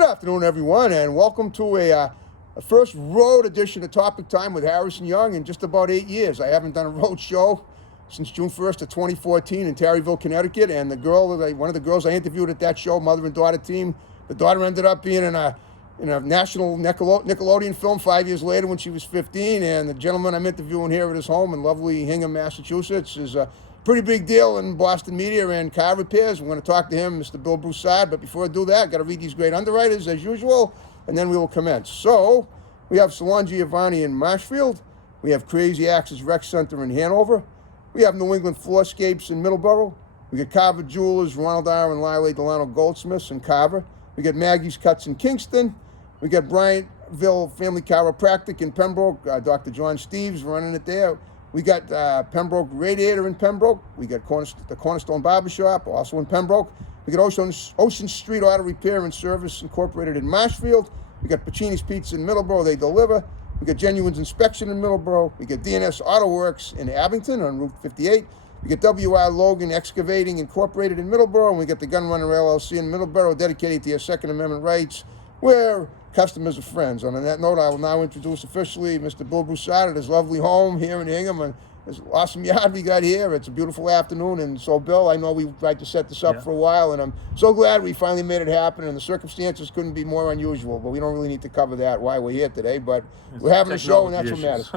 Good afternoon, everyone, and welcome to a first road edition of Topic Time with Harrison Young in just about 8 years. I haven't done a road show since June 1st of 2014 in Terryville, Connecticut, and one of the girls I interviewed at that show, mother and daughter team, the daughter ended up being in a national Nickelodeon film 5 years later when she was 15, and the gentleman I'm interviewing here at his home in lovely Hingham, Massachusetts, is a pretty big deal in Boston media and car repairs. We're going to talk to him, Mr. Bill Brusard, but before I do that, I've got to read these great underwriters as usual, and then we will commence. So, we have Salon Giovanni in Marshfield, we have Crazy Axes Rec Center in Hanover, we have New England Floorscapes in Middleborough, we got Carver Jewelers, Ronald R. and Lyle Delano Goldsmiths in Carver, we got Maggie's Cuts in Kingston, we got Bryantville Family Chiropractic in Pembroke, Dr. John Steves running it there. We got Pembroke Radiator in Pembroke. We got the Cornerstone Barbershop, also in Pembroke. We got Ocean Street Auto Repair and Service Incorporated in Marshfield. We got Pacini's Pizza in Middleborough. They deliver. We got Genuine's Inspection in Middleborough. We got DNS Auto Works in Abington on Route 58. We got WR Logan Excavating Incorporated in Middleborough. And we got the GUNRUNNER LLC in Middleborough, dedicated to your Second Amendment rights, where customers are friends. And on that note, I will now introduce officially Mr. Bill Brusard at his lovely home here in Hingham, and this awesome yard we got here. It's a beautiful afternoon, and so Bill, I know we tried to set this up for a while, and I'm so glad we finally made it happen, and the circumstances couldn't be more unusual, but we don't really need to cover that, why we're here today, but we're having a show, and that's what matters.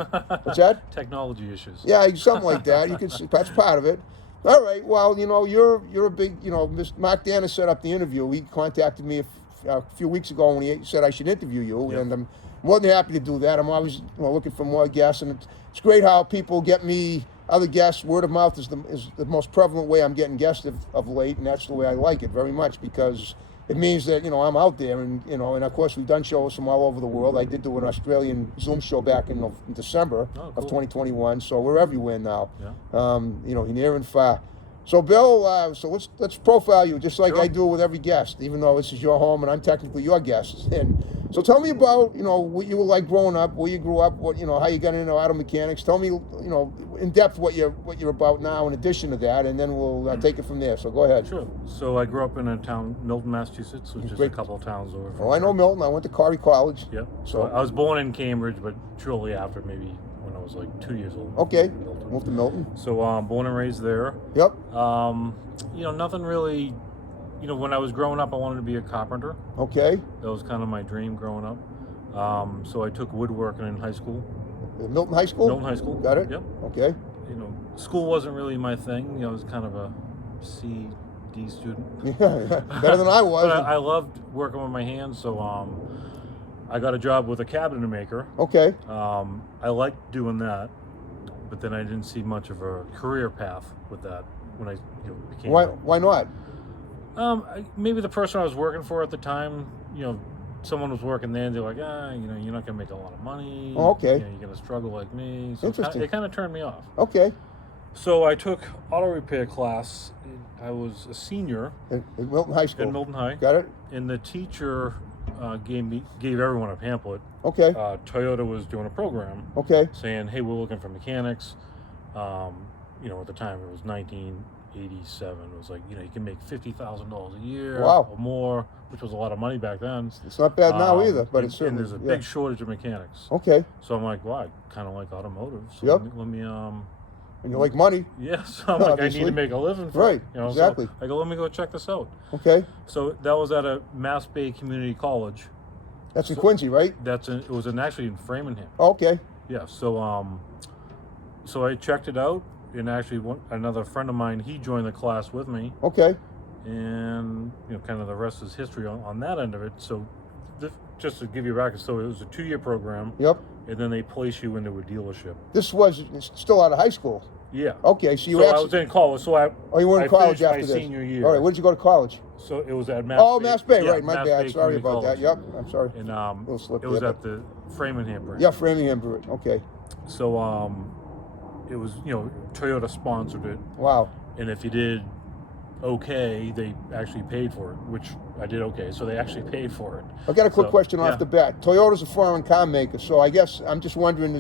What's that? Technology issues. Yeah, something like that. You can see, that's part of it. All right, well, you're a big, Mark Danner set up the interview. He contacted me a few weeks ago when he said I should interview you, and I'm more than happy to do that. I'm always looking for more guests, and it's great how people get me other guests. Word of mouth is the most prevalent way I'm getting guests of late, and that's the way I like it very much, because it means that I'm out there, and and of course we've done shows from all over the world. I ddid do an Australian Zoom show back in December of 2021, so we're everywhere now. Near and far. So Bill, so let's profile you just like I do with every guest, even though this is your home and I'm technically your guest. And so tell me about what you were like growing up, where you grew up, what how you got into auto mechanics. Tell me in depth what you're about now. In addition to that, and then we'll take it from there. So go ahead. Sure. So I grew up in a town, Milton, Massachusetts, which is a couple of towns over. Oh, I know Milton. I went to Corey College. Yep. So I was born in Cambridge, but shortly after, maybe when I was like 2 years old. Okay. Moved to Milton. So born and raised there. Yep. Nothing really. When I was growing up, I wanted to be a carpenter. Okay. That was kind of my dream growing up. So I took woodworking in high school. Milton High School? Milton High School. Got it? Yep. Okay. School wasn't really my thing. I was kind of a C, D student. Yeah, better than I was. But I loved working with my hands, so I got a job with a cabinet maker. Okay. I liked doing that, but then I didn't see much of a career path with that when I became. Why not? Maybe the person I was working for at the time, someone was working there, and they're like, you're not gonna make a lot of money. Oh, okay. You're gonna struggle like me. So Interesting. It kind of turned me off. Okay. So I took auto repair class. I was a senior At Milton High School. at Milton High. Got it? And the teacher gave everyone a pamphlet. Okay. Toyota was doing a program. Okay. Saying, hey, we're looking for mechanics. At the time it was 1987. It was like, you can make $50,000 a year or more, which was a lot of money back then. It's not bad now either, but it's certainly. And there's a big shortage of mechanics. Okay. So I'm like, well, I kind of like automotive. So Yep. let me And you like money. Yes, I'm like, Obviously. I need to make a living. Right, exactly. So I go, let me go check this out. Okay. So that was at a Mass Bay Community College. That's in Quincy, right? It was actually in Framingham. Okay. Yeah. So so I checked it out, and actually another friend of mine, he joined the class with me. Okay. And kind of the rest is history on that end of it. So just to give you a background, so it was a 2-year program. Yep. And then they place you into a dealership. This was still out of high school. Yeah. Okay, so I was in college. So you were in college after my this. senior year. All right, where did you go to college? So it was at Mass. Oh, Mass Bay, yeah, right? My Mass bad. Bay Sorry Community about College. that. Yep, I'm sorry. And Little slip it was there, at the Framingham branch. Yeah, Framingham Brewery. Okay. So it was Toyota sponsored it. Wow. And if you did okay, they actually paid for it, which I did okay. So they actually paid for it. I got a quick question off the bat. Toyota's a foreign car maker, so I guess I'm just wondering: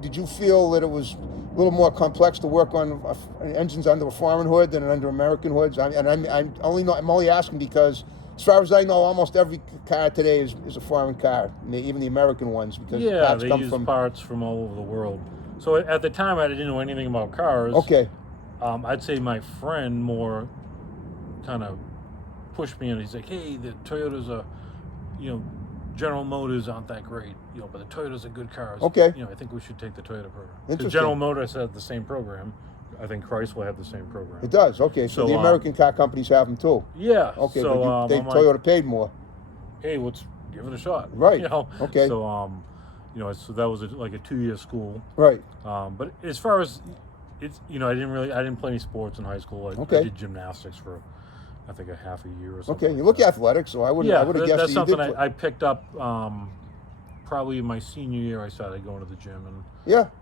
did you feel that it was a little more complex to work on engines under a foreign hood than under American hoods? I'm only asking because As far as I know, almost every car today is a foreign car, even the American ones, because Yeah, parts they come use from. parts from all over the world. So at the time, I didn't know anything about cars. Okay. I'd say my friend more kind of pushed me in. He's like, hey, the Toyotas are, General Motors aren't that great, but the Toyotas are good cars. Okay. I think we should take the Toyota program. Interesting. General Motors had the same program. I think Chrysler had the same program. It does. Okay, so the American car companies have them too. Yeah. Okay, so, but Toyota paid more. Hey, let's give it a shot. Right. Okay. So so that was like a 2-year school. Right. But as far as it's, I didn't play any sports in high school. I did gymnastics for, I think, a half a year or something. Okay, you look athletic, so I would have guessed that's that you something did. I picked up probably in my senior year. I started going to the gym, and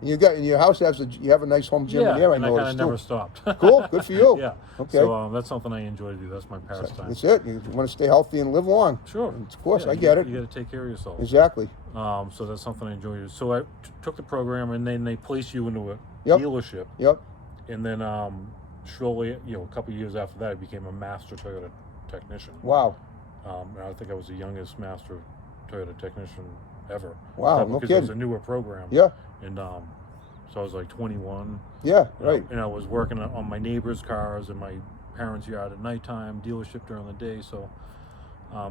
your house you have a nice home gym in there. I and I kind noticed of too. never stopped. Cool, good for you. Yeah. Okay. So that's something I enjoy to do. That's my pastime. That's it. You want to stay healthy and live long. Sure. And of course, Yeah, I get it. You got to take care of yourself. Exactly. So that's something I enjoy to do. So I took the program, and then they place you into a dealership. Yep. And then shortly, a couple of years after that, I became a master Toyota technician. Wow. And I think I was the youngest master Toyota technician ever. Wow, Because no it was kidding. a newer program. Yeah. And so I was like 21. Yeah, right. And I was working on my neighbors' cars in my parents' yard at nighttime, dealership during the day. So, I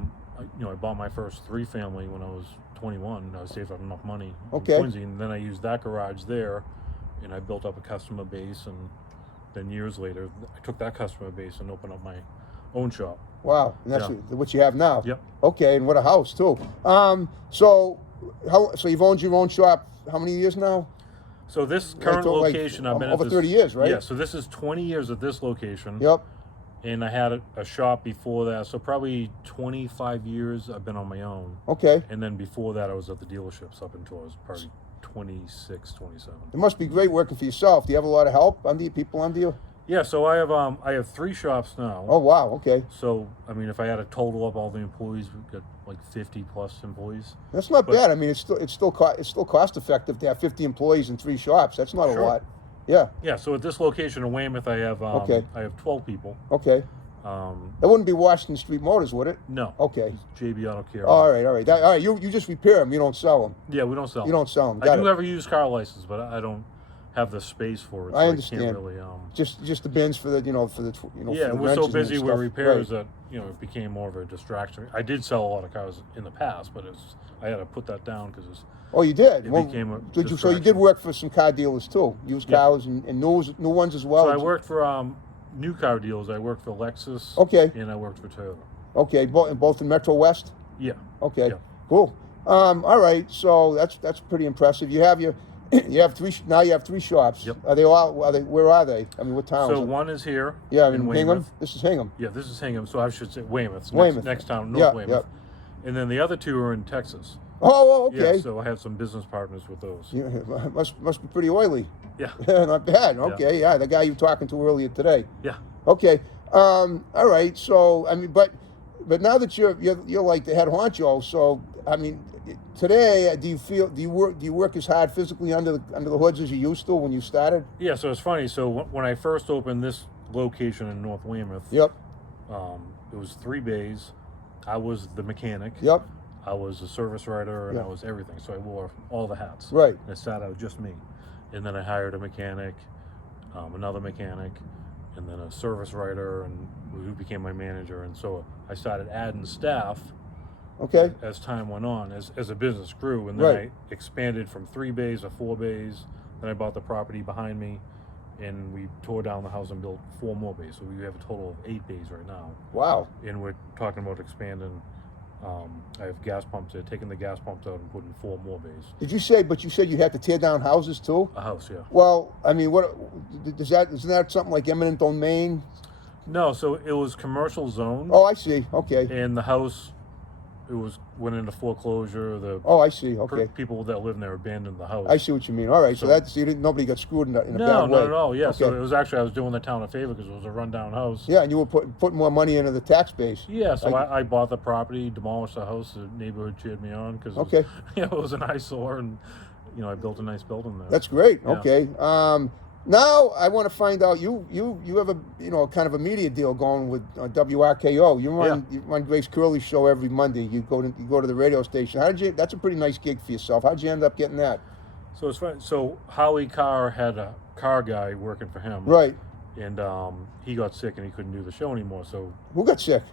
bought my first 3-family when I was 21. I saved up enough money in Quincy, and then I used that garage there, and I built up a customer base. And then years later, I took that customer base and opened up my own shop. Wow, and that's what you have now. Yep. Okay, and what a house too. So you've owned your own shop how many years now? So this current location, I've been over at 30 years, right? Yeah. So this is 20 years at this location. Yep. And I had a shop before that, so probably 25 years I've been on my own. Okay. And then before that, I was at the dealerships up until I was probably 26, 27. It must be great working for yourself. Do you have a lot of help under you, people under you? Yeah, so I have 3 shops now. Oh wow, okay. So I mean, if I had to total up all the employees, we've got like 50 plus employees. That's not bad. I mean, it's still cost effective to have 50 employees in 3 shops. That's not a lot. Yeah. Yeah. So at this location in Weymouth, I have I have 12 people. Okay. That wouldn't be Washington Street Motors, would it? No. Okay. It's JB Auto Care. All right. All right. You just repair them. You don't sell them. Yeah, we don't sell them. You don't sell them. I do have a used car license, but I don't have the space for it. So I understand. I can't really, just the bins for the Yeah, for and the we're so wrenches and busy with stuff. repairs Right. that it became more of a distraction. I did sell a lot of cars in the past, but I had to put that down because Oh, you did. it Well, became a so you distraction. did work for some car dealers too, used cars and new ones as well. So I worked for new car dealers. I worked for Lexus. Okay. And I worked for Toyota. Okay, both in Metro West. Yeah. Okay, Yeah. cool. All right, so that's pretty impressive. You have you have 3 now. You have 3 shops. Yep. Where are they? I mean, what towns? So one is here. Yeah, in in Weymouth. Hingham. This is Hingham. Yeah, this is Hingham. So I should say Weymouth. Weymouth. Next town, North Weymouth. Yep. And then the other 2 are in Texas. Oh, okay. Yeah, so I have some business partners with those. Yeah, must be pretty oily. Yeah. Not bad. Okay, yeah, the guy you were talking to earlier today. Yeah. Okay. All right. So I mean, but now that you're like the head honcho, so I mean, today do you work as hard physically under the hoods as you used to when you started? Yeah. So it's funny. So when I first opened this location in North Weymouth, Yep. it was 3 bays. I was the mechanic. Yep. I was a service writer, and Yeah. I was everything. So I wore all the hats. Right. And it sat out just me. And then I hired a mechanic, another mechanic, and then a service writer, and who became my manager. And so I started adding staff Okay. as time went on, as a business grew. And then Right. I expanded from 3 bays to 4 bays. Then I bought the property behind me, and we tore down the house and built 4 more bays. So we have a total of 8 bays right now. Wow. And we're talking about expanding. I have gas pumps. They're taking the gas pumps out and putting 4 more bays. But you said you had to tear down houses too? A house, yeah. Well, I mean, isn't that something like eminent domain? No, so it was commercial zone. Oh, I see. Okay. And the house, went into foreclosure. Oh, I see. Okay. People that live in there abandoned the house. I see what you mean. All right. So nobody got screwed in a bad way. No, not at all. Yeah. Okay. So it was actually, I was doing the town a favor because it was a rundown house. Yeah, and you were putting more money into the tax base. Yeah. So I bought the property, demolished the house. The neighborhood cheered me on because it was an eyesore, and I built a nice building there. That's great. Yeah. Okay. Now I want to find out. You have a kind of a media deal going with WRKO. You run Grace Curley's show every Monday. You go to the radio station. How did you? That's a pretty nice gig for yourself. How'd you end up getting that? So it's fun. So Howie Carr had a car guy working for him. Right. And he got sick and he couldn't do the show anymore. So who got sick?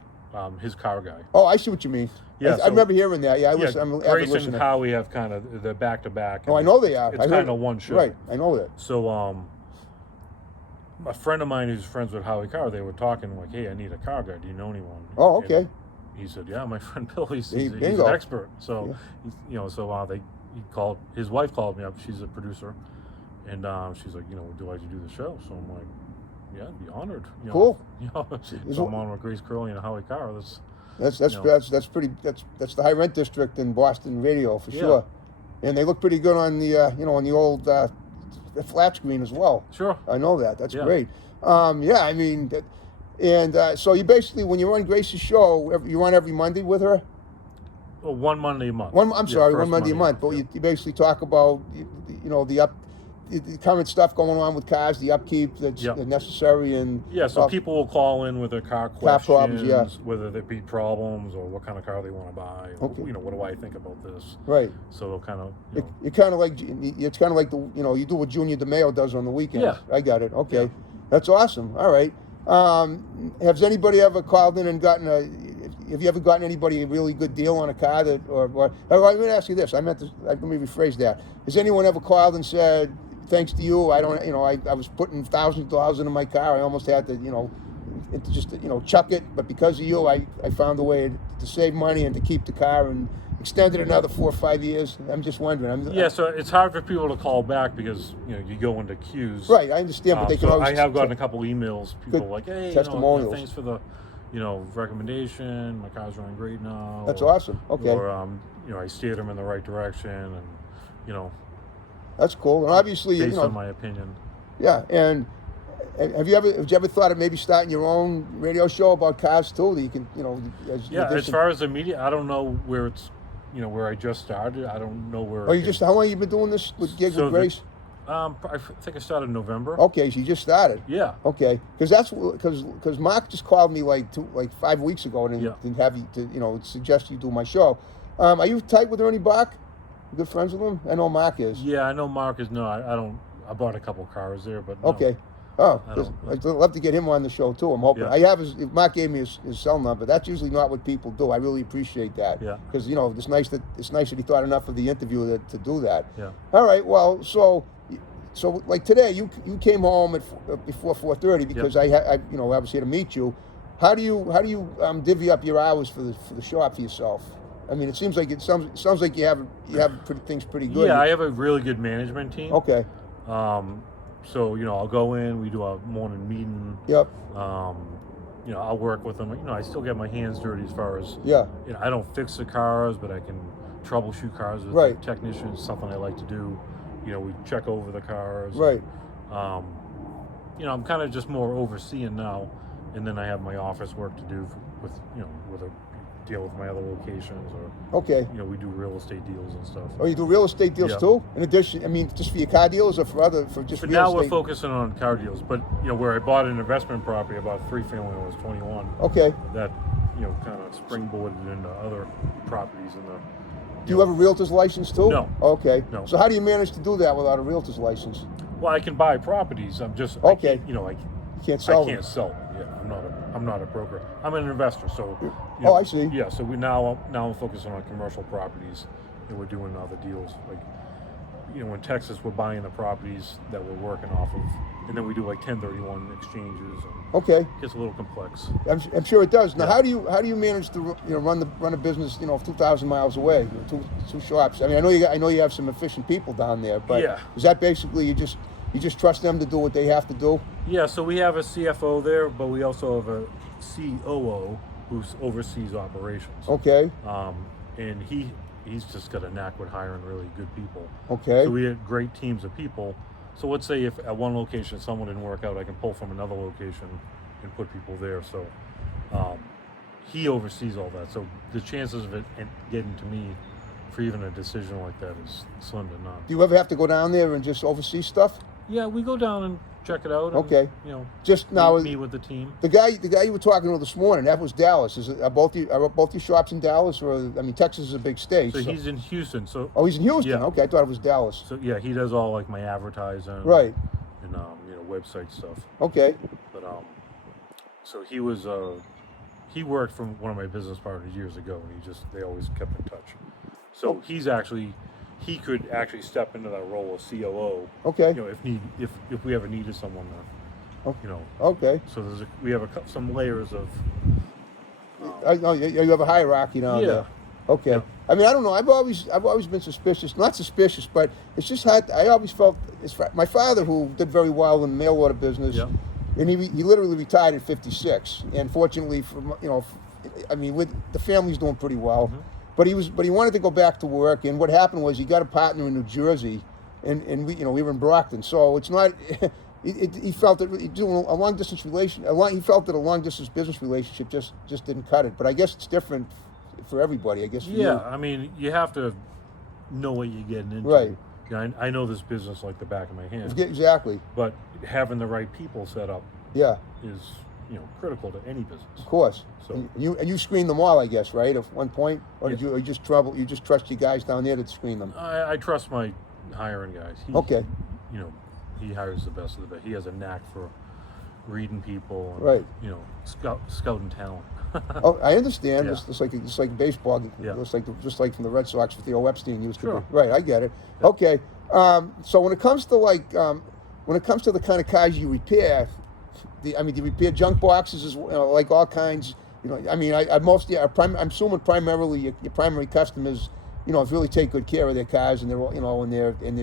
His car guy. Oh, I see what you mean. Yeah, I remember hearing that. Yeah, I'm an avid Grace listener. and Howie have kind of the back to back. Oh, I know they are. It's kind of one show. Right, I know that. So a friend of mine who's friends with Howie Carr, they were talking like, "Hey, I need a car guy. Do you know anyone?" Oh, okay. And he said, "Yeah, my friend Bill. He's an expert." So he called. His wife called me up. She's a producer, and she's like, "Would you like to do the show?" So I'm like, "Yeah, I'd be honored." Cool. So I'm on with Grace Curley and Howie Carr. That's pretty. That's the high rent district in Boston radio for sure, and they look pretty good on the on the old flat screen as well. Sure, I know that. That's great. I mean, so you basically, when you run Grace's show, you run every Monday with her. Well, one Monday a month. One Monday a month. But you basically talk about the current stuff going on with cars, the upkeep that's necessary, and so people will call in with their car questions, problems, whether there be problems or what kind of car they want to buy. Or, Okay. what do I think about this? Right. So they'll kind of. It's kind of like you do what Junior DeMeo does on the weekends. Yeah. I got it. Okay, that's awesome. All right. Has anybody ever called in and gotten have you ever gotten anybody a really good deal on a car or let me ask you this. Let me rephrase that. Has anyone ever called and said, thanks to you, I was putting thousands of dollars into my car. I almost had to, chuck it. But because of you, I found a way to save money and to keep the car and extend it another 4 or 5 years. I'm just wondering. So it's hard for people to call back because you go into queues. Right, I understand, but they can always. I have gotten a couple emails. People like, hey, testimonials. Thanks for the, recommendation. My car's running great now. That's awesome. Okay. Or I steered them in the right direction, and That's cool. And obviously, based on my opinion. Yeah, and have you ever thought of maybe starting your own radio show about cars too? That you can, as far as the media, I don't know where it's, where I just started. I don't know where. Oh, how long have you been doing this with Grace? I think I started in November. Okay, so you just started. Yeah. Okay, because Mark just called me like 5 weeks ago and have you to suggest you do my show. Are you tight with Ernie Bach? Good friends with him? I know Mark is. Yeah, I know Mark is. No, I don't. I bought a couple cars there, but no. Okay. Oh, I'd love to get him on the show too. I'm hoping. Yeah. Mark gave me his cell number. That's usually not what people do. I really appreciate that. Yeah. Because it's nice that he thought enough of the interview to do that. Yeah. All right. Well, so like today, you came home before 4:30 because I was here to meet you. How do you divvy up your hours for the shop for yourself? I mean, it sounds like you have things pretty good. Yeah, I have a really good management team. Okay. So I'll go in. We do a morning meeting. Yep. I'll work with them. I still get my hands dirty as far as I don't fix the cars, but I can troubleshoot cars with the technicians. Something I like to do. We check over the cars. Right. I'm kind of just more overseeing now, and then I have my office work to do with a deal with my other locations, or we do real estate deals and stuff. Oh, you do real estate deals too? In addition, I mean, just for your car deals or for just real now estate? we're focusing on car deals, but where I bought an investment property, about 3 family when I was 21. Okay. That kind of springboarded into other properties in the. Do you have a realtor's license too? No. Okay. No. So how do you manage to do that without a realtor's license? Well, I can buy properties. I'm just okay. I can't sell. I can't sell them. Yeah, I'm not a broker. I'm an investor. So. I see. Yeah. So now I'm focusing on commercial properties, and we're doing other deals. Like, in Texas, we're buying the properties that we're working off of, and then we do like 1031 exchanges. Okay. It gets a little complex. I'm sure it does. Now, how do you manage to run a business 2,000 miles away, two shops? I mean, I know you have some efficient people down there, but is that basically you just trust them to do what they have to do? Yeah. So we have a CFO there, but we also have a COO who oversees operations. Okay. And he's just got a knack with hiring really good people. Okay. So we have great teams of people. So let's say if at one location someone didn't work out, I can pull from another location and put people there. So he oversees all that. So the chances of it getting to me for even a decision like that is slim to none. Do you ever have to go down there and just oversee stuff? Yeah, we go down and check it out. And, Okay. You know, Just now, meet with the team. the guy you were talking to this morning, that was Dallas. Are both your shops in Dallas, or I mean, Texas is a big state. So he's in Houston. So oh, he's in Houston. Yeah. Okay, I thought it was Dallas. So yeah, he does all like my advertising. Right. And you know, website stuff. Okay. But so he was he worked for one of my business partners years ago, and they always kept in touch. So he could actually step into that role of COO. Okay. You know, if we ever needed someone to, you know. Okay. So we have some layers of. I know you have a hierarchy now. Yeah. There. Okay. Yeah. I mean, I don't know. I've always been suspicious. Not suspicious, but it's just hard. I always felt my father, who did very well in the mail order business, Yeah. and he literally retired at 56. And fortunately, I mean, with the family's doing pretty well. Mm-hmm. But he wanted to go back to work, and what happened was he got a partner in New Jersey, and we were in Brockton, so it's not. He felt that doing a long distance he felt that a long distance business relationship just didn't cut it. But I guess it's different for everybody. I guess. For Yeah, you. I mean, you have to know what you're getting into. Right. Yeah, I know this business like the back of my hand. Exactly. But having the right people set up Yeah. is critical to any business. Of course. So And you screened them all, I guess, right? At one point, or did you just trust your guys down there to screen them? I trust my hiring guys. Okay. You know, he hires the best of the best. He has a knack for reading people. And, Right. You know, scouting talent. Oh, I understand. Yeah. Just like baseball. Yeah. Just like from the Red Sox with Theo Epstein used to Sure. be. Right. I get it. Yeah. Okay. So when it comes to the kind of cars you repair, do you repair junk boxes as well, like all kinds? I mean, I'm assuming primarily your primary customers, really take good care of their cars, and they're, and they're in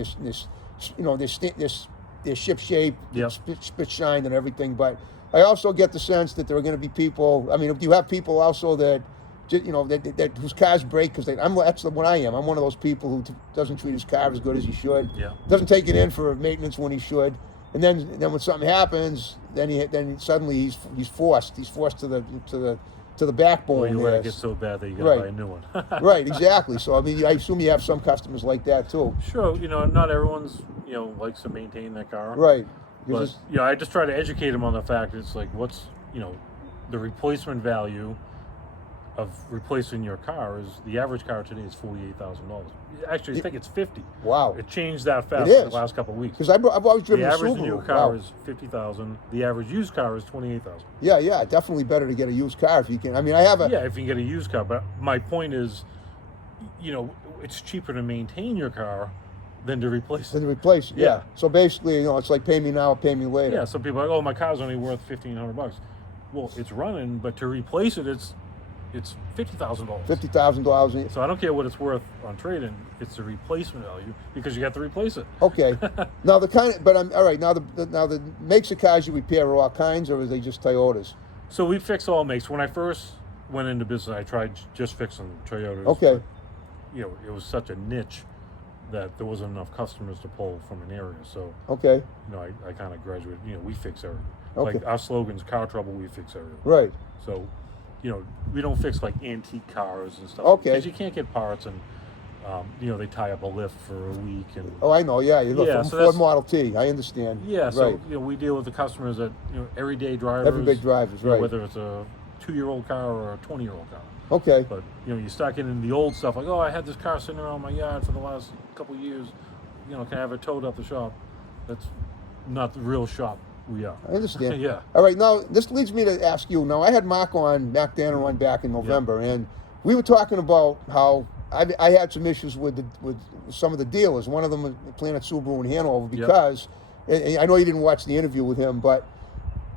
they're ship shape, Yep. spit shine, and everything. But I also get the sense that there are going to be people. I mean, do you have people also that, that whose cars break because that's what I am. I'm one of those people who doesn't treat his car as good as he should. Yeah. Doesn't take it in for maintenance when he should. And then when something happens, then suddenly he's forced to the backbone. Well, you let there. it get so bad that you got to buy a new one. Right, exactly. So I mean, I assume you have some customers like that too. Sure, not everyone's likes to maintain their car. Right. But I just try to educate them on the fact it's like what's the replacement value of replacing your car is the average car today is $48,000. Actually, I think it's 50. Wow. It changed that fast It in the is. last couple of weeks. Because I've always driven The a average Subaru. new car Wow. is 50,000. The average used car is 28,000. Yeah, definitely better to get a used car if you can. I mean, I have a. Yeah, if you can get a used car. But my point is, it's cheaper to maintain your car than to replace Then it. to replace, yeah. Yeah. So basically, it's like pay me now or pay me later. Yeah, some people are like, oh, my car's only worth $1,500. Well, it's running, but to replace it, it's $50,000. $50,000. So I don't care what it's worth on trade-in; it's the replacement value because you have to replace it. Okay. Now all right. Now the makes of cars you repair are all kinds, or are they just Toyotas? So we fix all makes. When I first went into business, I tried just fixing Toyotas. Okay. But, it was such a niche that there wasn't enough customers to pull from an area. So Okay. I kind of graduated. We fix everything. Okay. Like our slogan's "Car Trouble, we fix everything." Right. So, we don't fix like antique cars and stuff. Okay. Because you can't get parts, and they tie up a lift for a week, and Oh, I know. Yeah. You look Yeah, from so Ford that's- Model T. I understand. yeah. So Right. we deal with the customers that everyday drivers, Everyday drivers. Right. whether it's a 2-year-old car or a 20-year-old car. Okay. But you start getting into the old stuff like, oh, I had this car sitting around my yard for the last couple of years. Can I have it towed up the shop? That's not the real shop we are. I understand. Yeah. All right, now this leads me to ask you. Now I had Mark Danner on back in November, and we were talking about how I had some issues with some of the dealers. One of them was Planet Subaru in Hanover because and I know you didn't watch the interview with him, but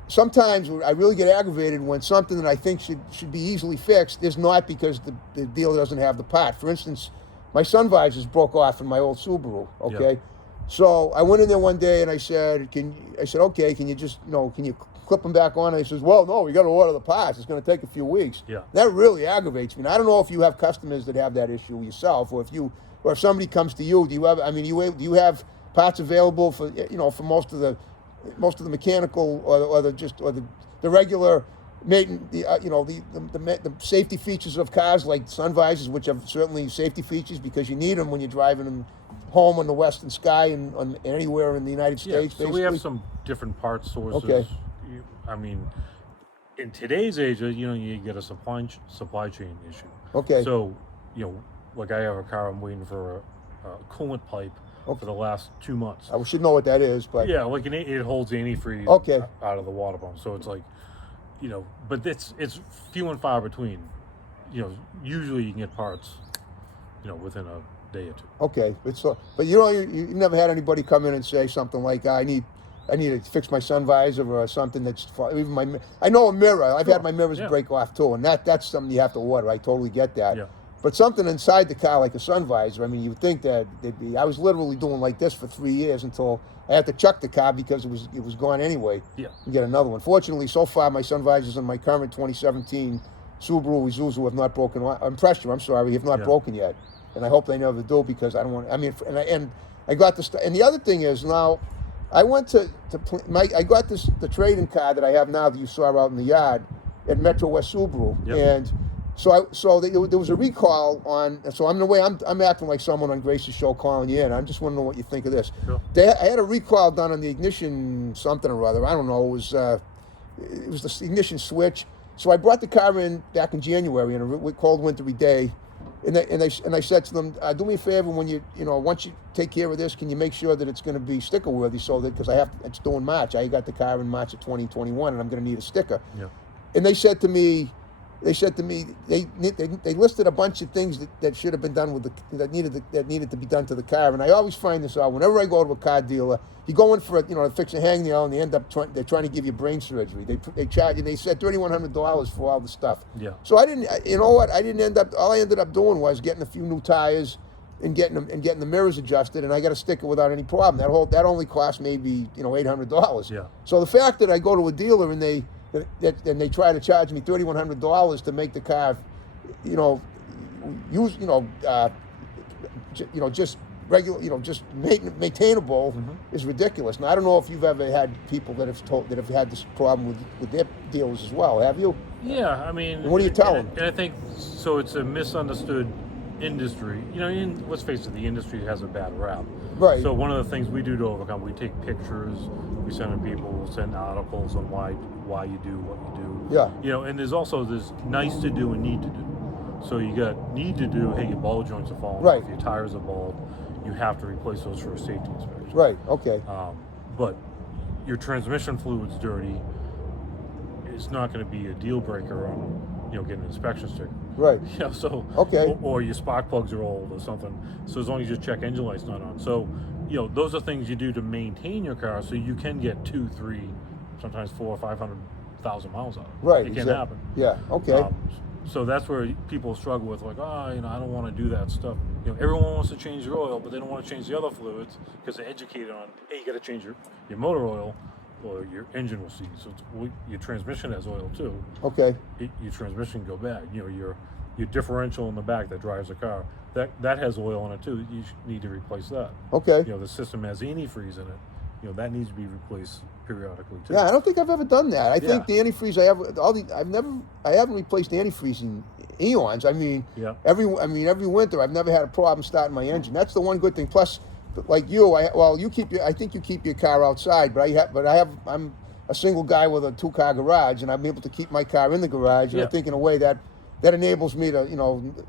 sometimes I really get aggravated when something that I think should be easily fixed is not because the dealer doesn't have the part. For instance, my sun visors broke off in my old Subaru. Okay. Yep. So I went in there one day and I said, okay, can you just, can you clip them back on? And he says, well, no, we got to order the parts. It's going to take a few weeks. Yeah. That really aggravates me. And I don't know if you have customers that have that issue yourself, or if somebody comes to you, do you have parts available for, for most of the mechanical or the regular maintenance, the safety features of cars like sun visors, which have certainly safety features because you need them when you're driving them home on the Western Sky and on anywhere in the United States. So we have some different part sources. Okay. I mean, in today's age, you get a supply chain issue. Okay. So, like I have a car, I'm waiting for a coolant pipe for the last 2 months. I should know what that is, but yeah, like it holds antifreeze out of the water pump. So it's like, but it's few and far between. Usually you can get parts, within a day or two. Okay, but you never had anybody come in and say something like, I need to fix my sun visor or something that's even I know a mirror. I've had my mirrors break off too, and that's something you have to order. I totally get that. Yeah. But something inside the car like a sun visor, I mean, you would think that they'd be. I was literally doing like this for 3 years until I had to chuck the car because it was gone anyway. Yeah. And get another one. Fortunately, so far my sun visors in my current 2017 Subaru Isuzu have not broken. Impressure, I'm sorry, have not broken yet, and I hope they never do because I don't want. I mean, and I got this. And the other thing is now, I went I got the trading car that I have now that you saw out in the yard at Metro West Subaru, and so there was a recall on. So I'm acting like someone on Grace's show calling you in. I just want to know what you think of this. Sure. I had a recall done on the ignition something or other. I don't know. It was the ignition switch. So I brought the car in back in January on a cold wintry day, and I said to them, do me a favor when once you take care of this, can you make sure that it's going to be sticker worthy because it's due in March. I got the car in March of 2021 and I'm going to need a sticker. Yeah. And they said to me, they listed a bunch of things that should have been done that needed to be done to the car. And I always find this out whenever I go to a car dealer. You go in for to fix a hangnail, and they end up they're trying to give you brain surgery. They charge you. They said $3,100 for all the stuff. Yeah. So I didn't. You know what? All I ended up doing was getting a few new tires and getting the mirrors adjusted, and I got a sticker without any problem. That only cost maybe $800. Yeah. So the fact that I go to a dealer and they try to charge me $3,100 to make the car, just regular, just maintainable is ridiculous. Now I don't know if you've ever had people that have had this problem with their dealers as well. Have you? Yeah, I mean. And what do you tell them? And I think so. It's a misunderstood industry. Let's face it, the industry has a bad rap. Right. So one of the things we do to overcome, we take pictures, we send them people, we'll send articles on why you do what you do. Yeah. And there's also this nice to do and need to do. So you got need to do, hey, your ball joints are falling off, your tires are bald, you have to replace those for a safety inspection. Right, okay. But your transmission fluid's dirty, it's not going to be a deal breaker on, getting an inspection sticker. Right. So, okay. Or your spark plugs are old or something. So as long as your check engine light's not on. So, those are things you do to maintain your car so you can get 2, 3, sometimes 400,000 or 500,000 miles out of it. Right. It can happen. Yeah, okay. So that's where people struggle with, like, I don't want to do that stuff. Everyone wants to change your oil, but they don't want to change the other fluids because they're educated on, hey, you got to change your motor oil or your engine will see. So your transmission has oil too. Okay. Your transmission can go bad. Your differential in the back that drives the car, that has oil in it too. You need to replace that. Okay. The system has antifreeze in it. That needs to be replaced periodically too. Yeah, I don't think I've ever done that. I think the antifreeze I haven't replaced the antifreeze in eons. I mean, every winter I've never had a problem starting my engine. That's the one good thing. Plus, like you, I think you keep your car outside, but I'm a single guy with a 2-car garage, and I'm able to keep my car in the garage. And I think in a way that enables me to,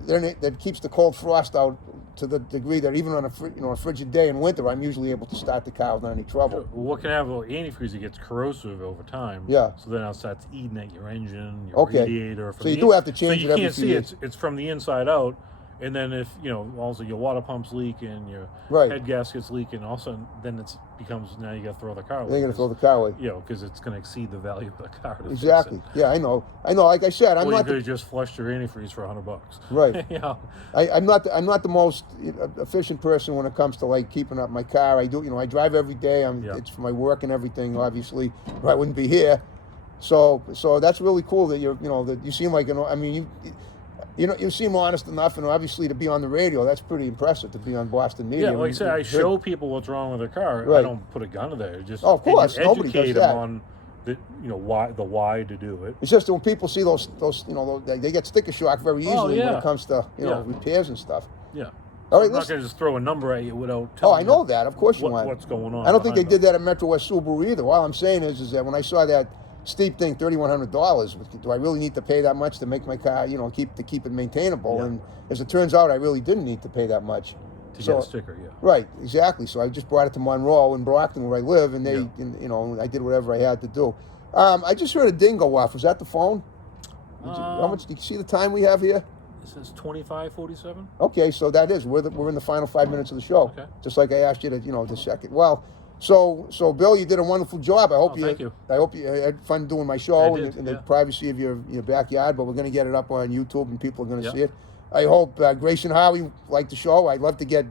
that keeps the cold frost out to the degree that even on a frigid day in winter, I'm usually able to start the car without any trouble. Sure. Well, what can happen with antifreeze? It gets corrosive over time. Yeah. So then it starts eating at your engine, your radiator. So you do have to change it every few years. So you can't see it's from the inside out. And then if, also your water pump's leaking, your head gasket's leaking, also then it becomes, now you got to throw the car away. Then you got to throw the car away. Because it's going to exceed the value of the car. Exactly. Yeah, I know. Like I said, you could have just flushed your antifreeze for $100. Right. I'm not the most efficient person when it comes to like keeping up my car. I do, I drive every day. It's for my work and everything, obviously, or I wouldn't be here. So that's really cool that that you seem like, you seem honest enough, and obviously to be on the radio, that's pretty impressive to be on Boston Media. Yeah, like I said, I show people what's wrong with their car. Right. I don't put a gun to there. Just of course, nobody educate does that. them on why to do it. It's just when people see those they get sticker shock very easily when it comes to repairs and stuff. Yeah. All right, I'm not listen. going to just throw a number at you without Oh, telling I know you that. Of course you want. what's going on. I don't think they behind did that at Metro West Subaru either. All I'm saying is that when I saw that steep thing, $3,100, do I really need to pay that much to make my car, keep it maintainable? Yeah. And as it turns out, I really didn't need to pay that much. to get a sticker. Yeah. Right, exactly. So I just brought it to Monroe in Brockton, where I live, and they, Yeah. I did whatever I had to do. I just heard a ding go off. Was that the phone? How much? Did you see the time we have here? It says 25:47. Okay, so that is we're in the final 5 minutes of the show. Okay. Just like I asked you to, the second. Well, so Bill, you did a wonderful job. I hope thank you. I hope you had fun doing my show I did, in the yeah. privacy of your backyard. But we're going to get it up on YouTube, and people are going to Yeah. see it. I hope Grace and Howie like the show. I'd love to get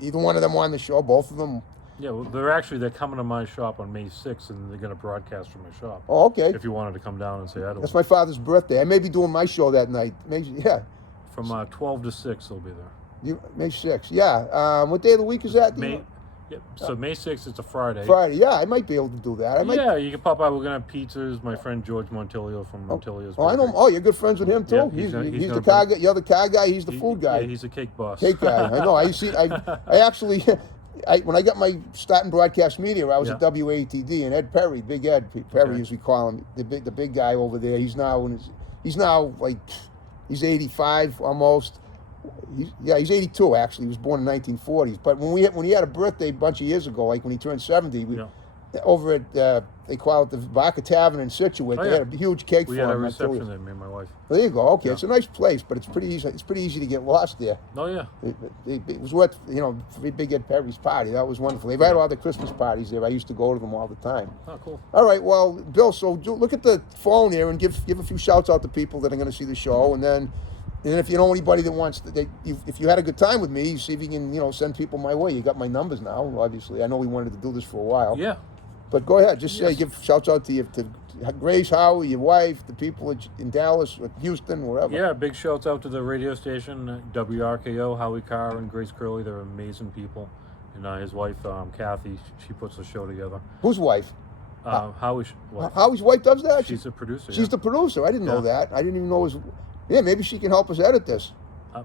either one of them on the show, both of them. Yeah, well, they're coming to my shop on May 6th, and they're going to broadcast from my shop. Oh, okay. If you wanted to come down and say hi to That's them. my father's birthday. I may be doing my show that night. Maybe, yeah. From 12 to 6, they'll be there. May 6th. Yeah. What day of the week is that? Yep. So May 6th, it's a Friday. Friday. Yeah, I might be able to do that. Yeah, you can pop by. We're going to have pizzas. My friend George Montilio from Montilio's. Oh, I know. Oh, you're good friends with him too. Yeah, he's the car guy. You're the car guy. He's the food guy. Yeah, he's a cake boss. Cake guy. I know. I actually, when I got my start in broadcast media, I was at WATD, and Ed Perry, Big Ed Perry, as we call him, the big guy over there. He's now like he's 85 almost. He's 82 actually. He was born in 1940s. But when he had a birthday a bunch of years ago, like when he turned 70, over at they call it the Baca Tavern in Situate, they had a huge cake we for him. had a reception there, me and my wife. There you go. Okay, it's a nice place, but it's pretty easy. It's pretty easy to get lost there. Oh yeah. It was worth for Big Ed Perry's party. That was wonderful. They've had all the Christmas parties there. I used to go to them all the time. Oh, cool. All right, well, Bill. So look at the phone here and give a few shouts out to people that are going to see the show, and then if you know anybody that wants to, if you had a good time with me, see if you can send people my way. You got my numbers now. Obviously, I know we wanted to do this for a while. Yeah. But go ahead, just say, give shouts out to Grace, Howie, your wife, the people in Dallas, Houston, wherever. Yeah, big shouts out to the radio station, WRKO, Howie Carr and Grace Curley. They're amazing people. And his wife, Kathy, she puts the show together. Whose wife? Howie's wife. Howie's wife does that? She's a producer. She's the producer. I didn't know that. I didn't even know it was... Yeah, maybe she can help us edit this.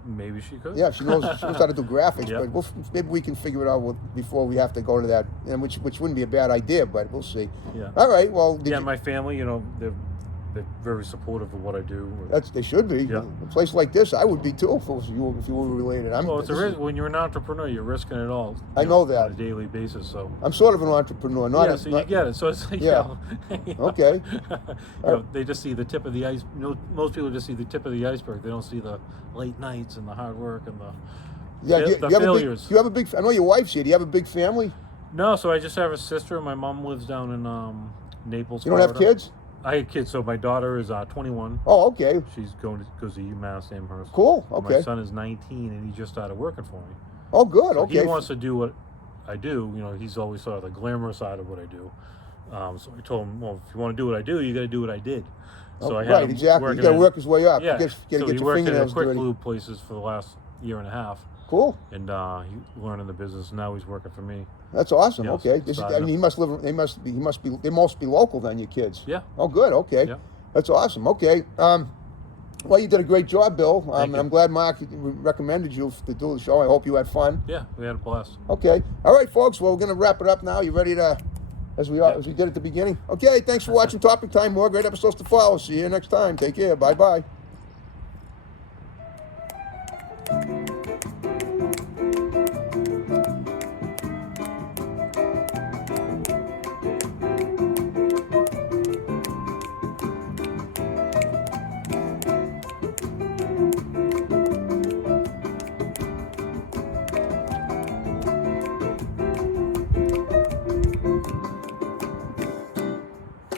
Maybe she could. Yeah, she knows how to do graphics, Yeah. but maybe we can figure it out before we have to go to that, and which wouldn't be a bad idea, but we'll see. Yeah. All right. Well. My family, they're very supportive of what I do. They should be. Yeah. A place like this, I would be too if you were related. Well, it's a risk. When you're an entrepreneur, you're risking it all. I know that. On a daily basis. So I'm sort of an entrepreneur. you get it. So it's like, Okay. They just see the tip of the ice. Most people just see the tip of the iceberg. They don't see the late nights and the hard work and the failures. You have a big. I know your wife's here. Do you have a big family? No, so I just have a sister. My mom lives down in Naples. You don't have kids? I had kids. So my daughter is 21. Oh, okay. She's goes to UMass Amherst. Cool. Okay. My son is 19, and he just started working for me. Oh, good. So okay. he wants to do what I do. He's always saw the glamorous side of what I do. So I told him, well, if you want to do what I do, you got to do what I did. So I had him exactly. You got to work his way up. Yeah. You got to So get he your worked at fingernails quick dirty. lube places for the last year and a half. Cool. And he learning the business. Now he's working for me. That's awesome. Yes, Okay. He must live. They must be local then. Your kids. Yeah. Oh, good. Okay. Yeah. That's awesome. Okay. Well, you did a great job, Bill. Thank you. I'm glad Mark recommended you to do the show. I hope you had fun. Yeah, we had a blast. Okay. All right, folks. Well, we're going to wrap it up now. You ready to, as we did at the beginning? Okay. Thanks for watching Topic Time. More great episodes to follow. See you next time. Take care. Bye-bye.